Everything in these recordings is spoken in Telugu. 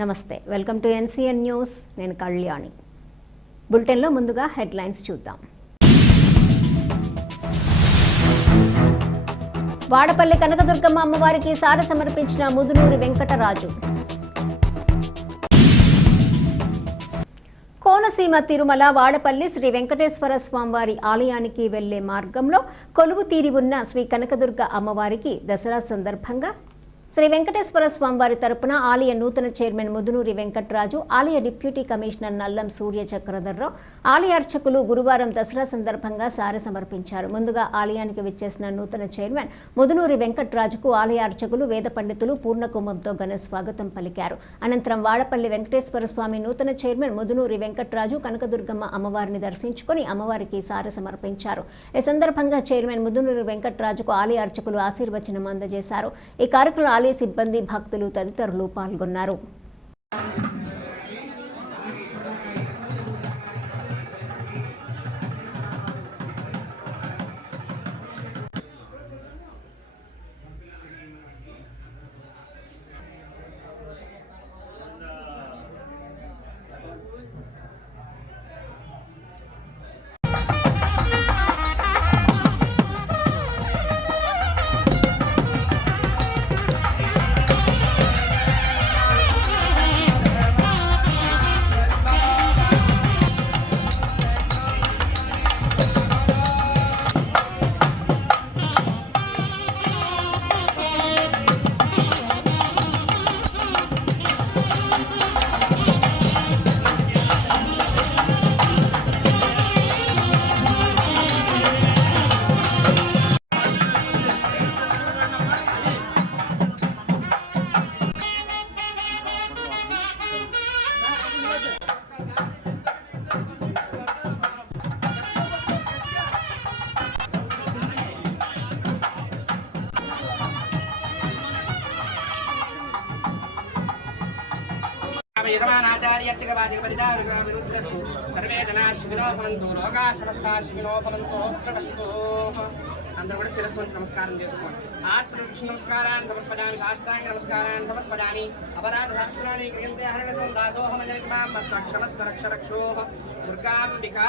నమస్తే వెల్కమ్ టు ఎన్సీఎన్ న్యూస్. నేను కళ్యాణి. బులెటిన్లో ముందుగా హెడ్లైన్స్ చూద్దాం. వాడపల్లి కనకదుర్గమ్మ అమ్మవారికి సార సమర్పించిన ముదునూరి వెంకటరాజు. కోనసీమ తిరుమల వాడపల్లి శ్రీ వెంకటేశ్వర స్వామివారి ఆలయానికి వెళ్ళే మార్గంలో కొలువు తీరి ఉన్న శ్రీ కనకదుర్గ అమ్మవారికి దసరా సందర్భంగా శ్రీ వెంకటేశ్వర స్వామివారి తరపున ఆలయ నూతన చైర్మన్ ముదునూరి వెంకట్రాజు ఆలయ డిప్యూటీ కమిషనర్ నల్లం సూర్య చక్రధర్రావు ఆలయ అర్చకులు గురువారం దసరా సందర్భంగా సారె సమర్పించారు. ముందుగా ఆలయానికి విచ్చేసిన నూతన చైర్మన్ ముదునూరి వెంకట్రాజుకు ఆలయ అర్చకులు వేద పండితులు పూర్ణకుంభంతో ఘన స్వాగతం పలికారు. అనంతరం వాడపల్లి వెంకటేశ్వర స్వామి నూతన చైర్మన్ ముదునూరి వెంకట్రాజు కనకదుర్గమ్మ అమ్మవారిని దర్శించుకుని అమ్మవారికి సారె సమర్పించారు. ఈ సందర్భంగా చైర్మన్ ముదునూరి వెంకట్రాజుకు ఆలయ అర్చకులు ఆశీర్వచనం అందజేశారు. ఈ కార్యక్రమం ఆలయ సిబ్బంది భక్తులు తదితరులు పాల్గొన్నారు. యజమానాచార్యర్చకవాదిపరిచారుగ్రామిరుద్రస్తు సర్వే జనా భవంతు లోకా సమస్తా భవంతు అందరూ కూడా శిరస్సు వంచి నమస్కారం చేసుకోండి. ఆత్మనిక్ష నమస్కారాన్ని సమర్పదాన్ని సాష్టాంగ నమస్కారాన్ని సమర్పదాన్ని అపరాధ సహస్రాన్ని క్రియంతే హరణ సందాసోహమ జనిమాం క్షమస్వ రక్ష దుర్గాంబికా.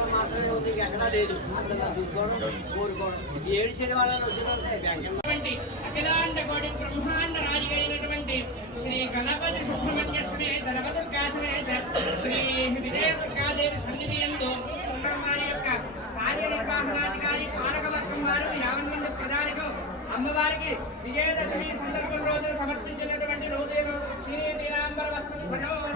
మాత్రమే ఉంది ఎక్కడా లేదు. చూసుకోవడం కోరుకోవడం. ఏడు శనివారాలు వచ్చినట్టే అఖిలాండ కోటి బ్రహ్మాండ రాజుగైనటువంటి శ్రీ గణపతి సుబ్రహ్మణ్య శ్రీ నవదుర్గా సమేత శ్రీ విజయ దుర్గాదేవి సన్నిధి ఎందు వారి యొక్క కార్యనిర్వహణాధికారి పాలకవర్గం వారు యావన్ మంది ప్రధానికు అమ్మవారికి విజయదశమి సందర్భం రోజు సమర్పించినటువంటి రోజు క్షీర వస్త్రం